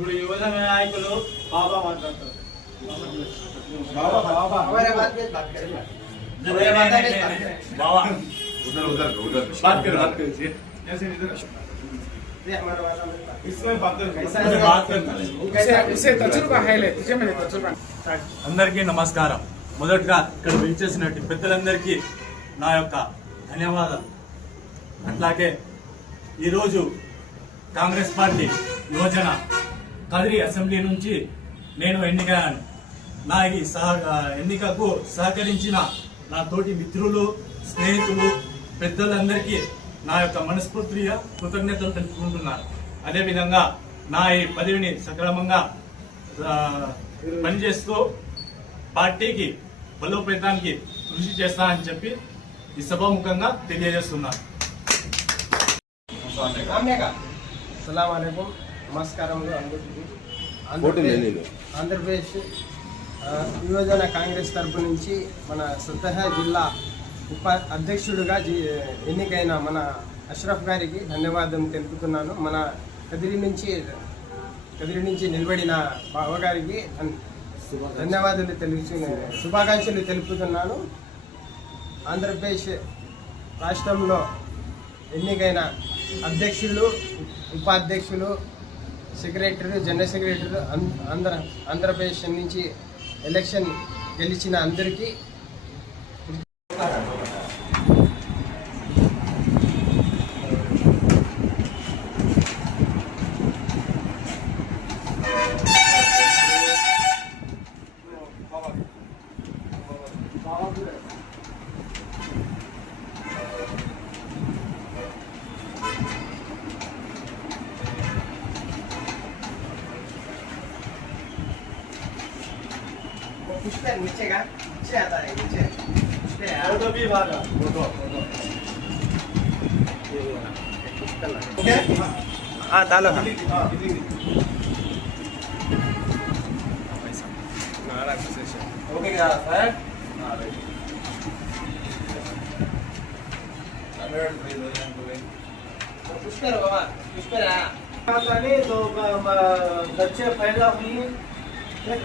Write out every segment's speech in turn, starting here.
ఇప్పుడు యువజన నాయకులు బాబా మాట్లాడతారు. అందరికీ నమస్కారం. మొదటగా ఇక్కడ విచ్చేసినట్టు పెద్దలందరికీ నా యొక్క ధన్యవాదాలు. అట్లాగే ఈరోజు కాంగ్రెస్ పార్టీ యువజన కదిరి అసెంబ్లీ నుంచి నేను ఎన్నికయ్యాను. నా ఈ ఎన్నికకు సహకరించిన నా తోటి మిత్రులు, స్నేహితులు, పెద్దలందరికీ నా యొక్క మనస్ఫూర్తిగా కృతజ్ఞతలు తెలుపుకుంటున్నాను. అదేవిధంగా నా ఈ పదవిని సక్రమంగా పనిచేస్తూ పార్టీకి బలోపేతానికి కృషి చేస్తానని చెప్పి ఈ సభాముఖంగా తెలియజేస్తున్నాను. అస్సలాముఅలైకుం. నమస్కారములు అందరికీ. ఆంధ్రప్రదేశ్ యువజన కాంగ్రెస్ తరపు నుంచి మన సత్తహ జిల్లా అధ్యక్షుడిగా ఎన్నికైన మన అష్రఫ్ గారికి ధన్యవాదం తెలుపుతున్నాను. మన కదిరి నుంచి నిలబడిన బావగారికి ధన్యవాదాలు శుభాకాంక్షలు తెలుపుతున్నాను. ఆంధ్రప్రదేశ్ రాష్ట్రంలో ఎన్నికైన అధ్యక్షులు, ఉపాధ్యక్షులు, సెక్రటరీలు, జనరల్ సెక్రటరీలు ఆంధ్రప్రదేశ్ నుంచి ఎలక్షన్ గెలిచిన అందరికీ नीचे का नीचे आता है नीचे फोटो भी भागा फोटो ओके हाँ डालो ओके क्या सर कुछ करो बाबा कुछ कर तो बच्चे पैदा हुई नहीं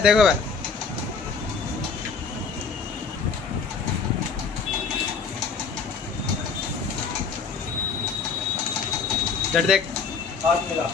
देखो भाई देख हाथ मिला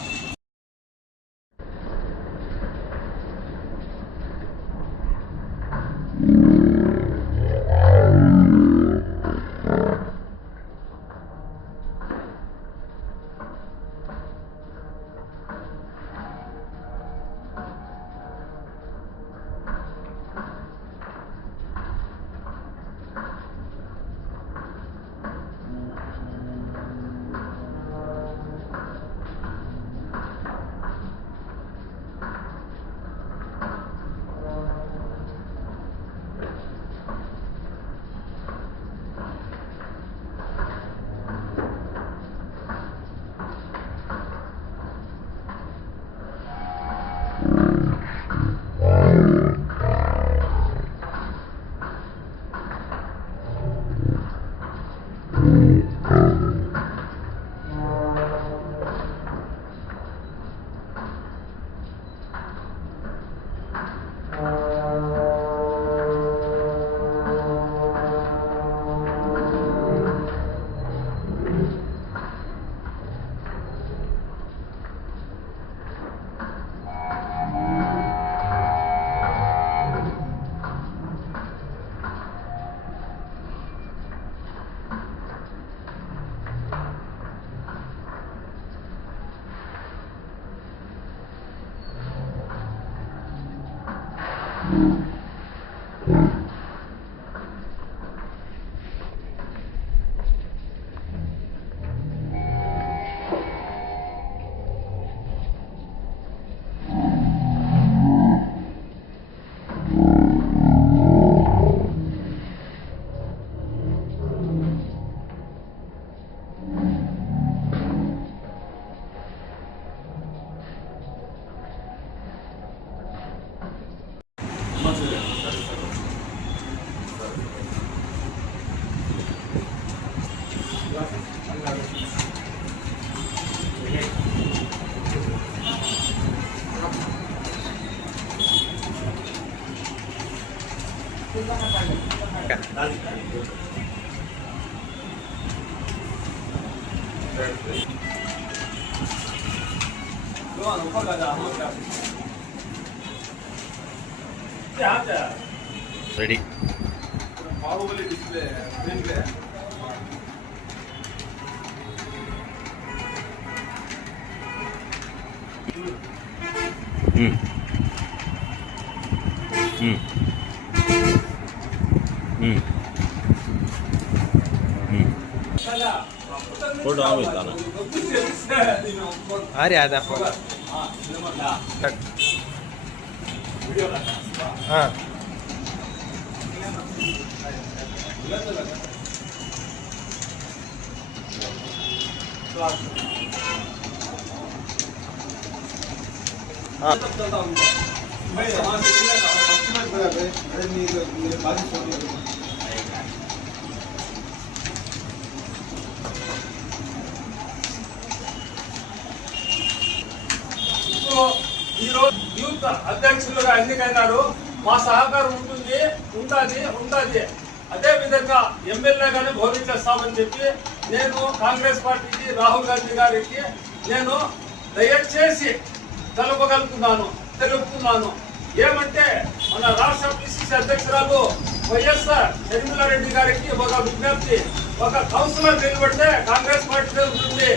ready Baahubali display screen play photo ఆగుతాను అరే అదా ఈరోజు యూత్ అధ్యక్షులుగా ఎన్నికైనారు. మా సహకారం ఉంటుంది. అదే విధంగా ఎమ్మెల్యేగానే భోజనం చేస్తామని చెప్పి నేను కాంగ్రెస్ పార్టీకి రాహుల్ గాంధీ గారికి నేను దయచేసి తెలుపుతున్నాను. ఏమంటే మన రాష్ట్ర పిసిసి అధ్యక్షురాలు వైఎస్ఆర్ షర్మిలారెడ్డి గారికి ఒక విజ్ఞప్తి, ఒక కౌన్సిలర్ నిలబడితే కాంగ్రెస్ పార్టీ ఉంటుంది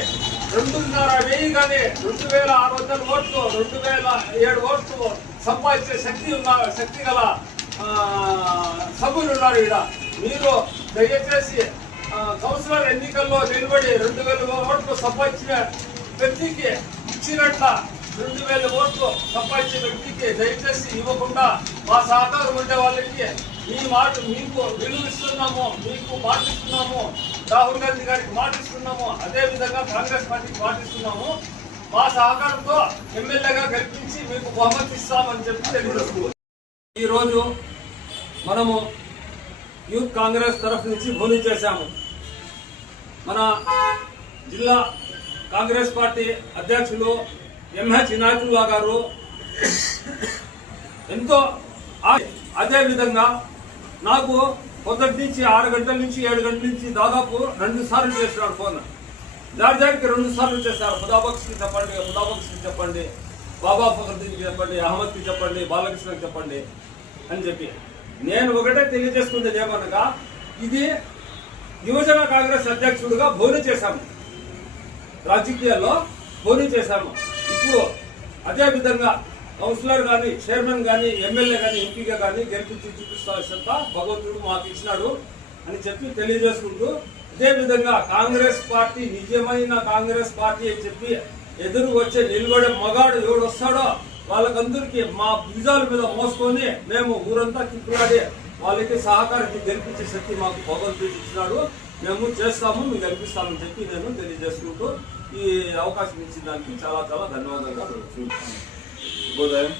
2,500 కానీ 2,600 ఓట్లు 2,007 ఓట్లు సంపాదించే శక్తి గల సభ్యులు ఉన్నారు. ఇక్కడ మీరు దయచేసి కౌన్సిలర్ ఎన్నికల్లో నిలబడి 2,000 ఓట్లు సంపాదించిన వ్యక్తికి ఇచ్చినట్ల 2,000 ఓట్లు సంపాదించిన వ్యక్తికి దయచేసి ఇవ్వకుండా మా సహకారం ఉండే వాళ్ళకి మీ మాట మీకు విలువిస్తున్నాము, మీకు మాటిస్తున్నాము, రాహుల్ గాంధీ గారికి మాటిస్తున్నాము, అదే విధంగా కాంగ్రెస్ పార్టీకి మాటిస్తున్నాము. మా సహకారంతో ఎమ్మెల్యేగా గెలిపించి మీకు బహుమతి ఇస్తామని చెప్పి తెలియజేస్తున్నాము. ఈరోజు మనము యూత్ కాంగ్రెస్ తరఫు నుంచి భోజనం చేశాము. మన జిల్లా కాంగ్రెస్ పార్టీ అధ్యక్షులు ఎంహెచ్ వినాయకుల్లా గారు ఎంతో అదే విధంగా నాకు పొద్దుటి నుంచి 6 గంటల నుంచి 7 గంటల నుంచి దాదాపు 2 సార్లు చేస్తున్నాడు ఫోన్. జార్జాకి 2 సార్లు చేశారు. ఖుదాబక్స్కి చెప్పండి, బాబా ఫఖరుద్దీన్కి చెప్పండి, అహ్మద్కి చెప్పండి, బాలకృష్ణకి చెప్పండి అని చెప్పి నేను ఒకటే తెలియజేసుకుంది ఏమనగా ఇది యువజన కాంగ్రెస్ అధ్యక్షుడిగా భోజనం చేశాము, రాజకీయాల్లో భోజనం చేశాము. ఇప్పుడు అదే విధంగా కౌన్సిలర్ కానీ, చైర్మన్ కానీ, ఎమ్మెల్యే కానీ, ఎంపీగా కానీ గెలిపించి చూపిస్తాల్సినంత భగవంతుడు మాకు ఇచ్చినాడు అని చెప్పి తెలియజేసుకుంటూ, అదే విధంగా కాంగ్రెస్ పార్టీ నిజమైన కాంగ్రెస్ పార్టీ అని చెప్పి ఎదురు వచ్చే నిలబడే మగాడు ఎవడు వస్తాడో వాళ్ళకందరికీ మా భుజాల మీద మోసుకొని మేము ఊరంతా తిప్పులాడి వాళ్ళకి సహకారాన్ని గెలిపించే శక్తి మాకు భగవంతుడు ఇచ్చినాడు. మేము చేస్తాము, మేము గెలిపిస్తామని చెప్పి నేను తెలియజేసుకుంటూ ఈ అవకాశం ఇచ్చిన దానికి చాలా చాలా ధన్యవాదాలు. శుభోదయం,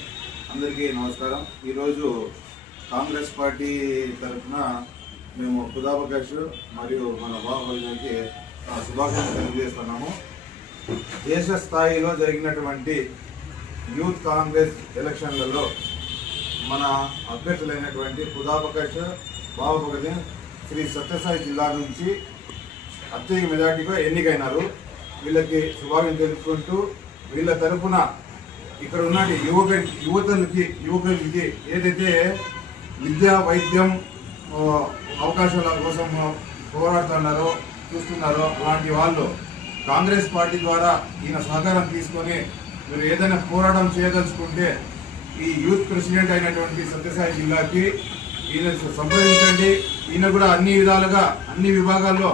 అందరికీ నమస్కారం. ఈరోజు కాంగ్రెస్ పార్టీ తరఫున మేము ఖుదాబకాష్ మరియు మన బాహుబలి గారికి శుభాకాంక్షలు తెలియజేస్తున్నాము. దేశ స్థాయిలో జరిగినటువంటి యూత్ కాంగ్రెస్ ఎలక్షన్లలో మన అభ్యర్థులైనటువంటి ఖుదాబకాష్, బాహుబలి శ్రీ సత్యసాయి జిల్లా నుంచి అత్యధిక మెజార్టీగా ఎన్నికైనారు. వీళ్ళకి శుభాకాంక్షలు తెలుపుకుంటూ వీళ్ళ తరఫున ఇక్కడ ఉన్న యువకులకి ఏదైతే విద్యా వైద్యం అవకాశాల కోసం పోరాడుతున్నారో చూస్తున్నారో అలాంటి వాళ్ళు కాంగ్రెస్ పార్టీ ద్వారా ఈయన సహకారం తీసుకొని మీరు ఏదైనా పోరాటం చేయదలుచుకుంటే ఈ యూత్ ప్రెసిడెంట్ అయినటువంటి సత్యసాయి జిల్లాకి ఈయన సంప్రదించండి. ఈయన కూడా అన్ని విధాలుగా అన్ని విభాగాల్లో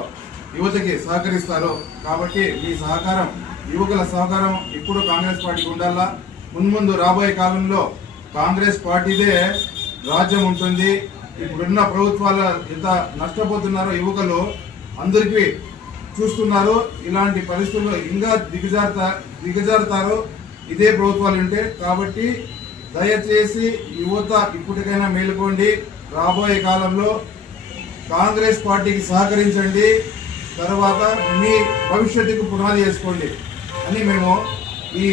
యువతకి సహకరిస్తారు. కాబట్టి మీ సహకారం, యువకుల సహకారం ఇప్పుడు కాంగ్రెస్ పార్టీకి ఉండాలా. మున్ముందు రాబోయే కాలంలో కాంగ్రెస్ పార్టీదే రాజ్యం ఉంటుంది. ఇప్పుడున్న ప్రభుత్వాల ఎంత నష్టపోతున్నారో యువకులు అందరికీ చూస్తున్నారు. ఇలాంటి పరిస్థితుల్లో ఇంకా దిగజారుతారు ఇదే ప్రభుత్వాలు ఉంటే. కాబట్టి దయచేసి యువత ఇప్పటికైనా మేలుకోండి. రాబోయే కాలంలో కాంగ్రెస్ పార్టీకి సహకరించండి. తర్వాత మీ భవిష్యత్తుకు పునాది చేసుకోండి అని మేము ఈ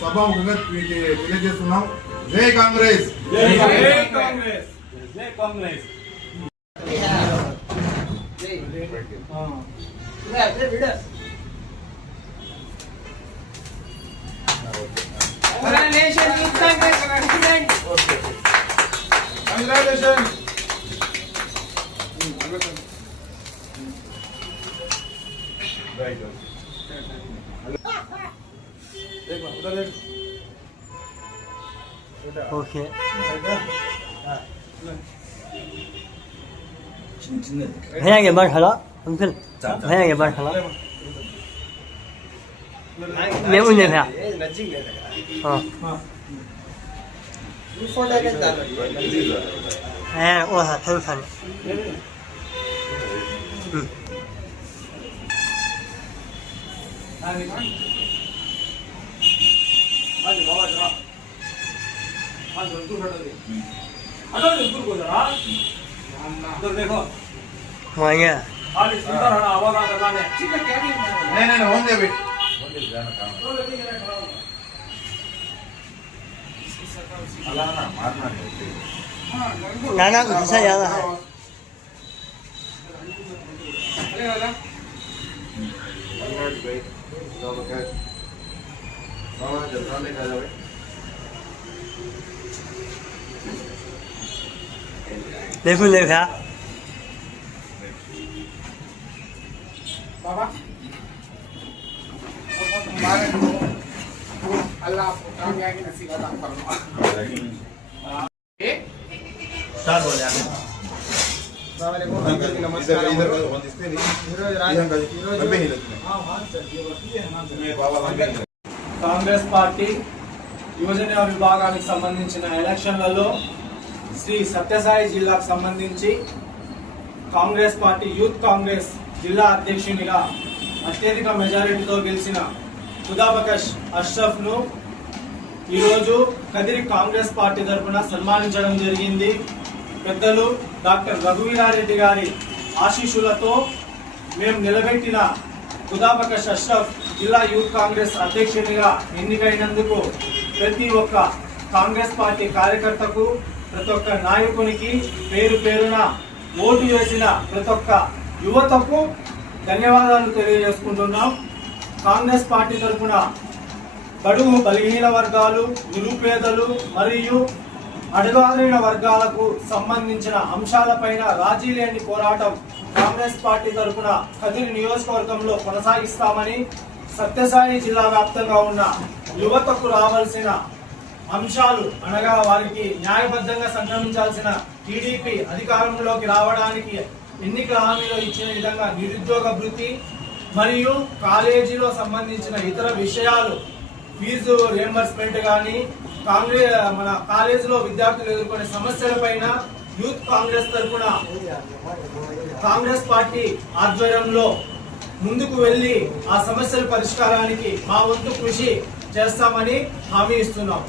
సభాముఖంగా తెలియజేస్తున్నాం. జై కాంగ్రెస్. జై కాంగ్రెస్. జై కాంగ్రెస్. ఓకే भैया के बार खड़ा अंकल भैया के बार खड़ा मैं उन्हें भैया हाँ है वो है थोड़ा सा देखो हाँ ये खाली सुंदर है आवाज आ रहा है नहीं होने दे नाना गुस्सा ज्यादा है देखो ले भैया अल्लाह आपको कामयाबी नसीब अता फरमाए. స్టార్ట్ हो जाए కాంగ్రెస్ పార్టీ యువజన విభాగానికి సంబంధించిన ఎలక్షన్లలో శ్రీ సత్యసాయి జిల్లాకు సంబంధించి కాంగ్రెస్ పార్టీ యూత్ కాంగ్రెస్ జిల్లా అధ్యక్షునిగా అత్యధిక మెజారిటీతో గెలిచిన ఖుదాబకష్ అష్రఫ్ ను ఈరోజు కదిరి కాంగ్రెస్ పార్టీ తరఫున సన్మానించడం జరిగింది. పెద్దలు డాక్టర్ రఘువీరారెడ్డి గారి ఆశీస్సులతో మేము నిలబెట్టిన ఖుదాబకష్ అష్రఫ్ జిల్లా యూత్ కాంగ్రెస్ అధ్యక్షునిగా ఎన్నికైనందుకు ప్రతి ఒక్క కాంగ్రెస్ పార్టీ కార్యకర్తకు, ప్రతి ఒక్క నాయకునికి పేరు పేరున ఓటు వేసిన ప్రతి ఒక్క యువతకు ధన్యవాదాలు తెలియజేసుకుంటున్నాం. కాంగ్రెస్ పార్టీ తరఫున బడుగు బలహీన వర్గాలు, నిరుపేదలు మరియు అడుగారిన వర్గాలకు సంబంధించిన అంశాలపైన రాజీ లేని పోరాటం కాంగ్రెస్ పార్టీ తరఫున కదిరి నియోజకవర్గంలో కొనసాగిస్తామని, సత్యసాయి జిల్లా వ్యాప్తంగా ఉన్న యువతకు రావాల్సిన అంశాలు అనగా వారికి న్యాయబద్ధంగా సంక్రమించాల్సిన టీడీపీ అధికారంలోకి రావడానికి ఎన్నికల హామీలో ఇచ్చిన విధంగా నిరుద్యోగ భృతి మరియు కాలేజీలో సంబంధించిన ఇతర విషయాలు, ఫీజు రియంబర్స్మెంట్ కానీ మన కాలేజీలో విద్యార్థులు ఎదుర్కొనే సమస్యలపైన యూత్ కాంగ్రెస్ తరఫున కాంగ్రెస్ పార్టీ ఆధ్వర్యంలో ముందుకు వెళ్లి ఆ సమస్యల పరిష్కారానికి మా వంతు కృషి చేస్తామని హామీ ఇస్తున్నాం.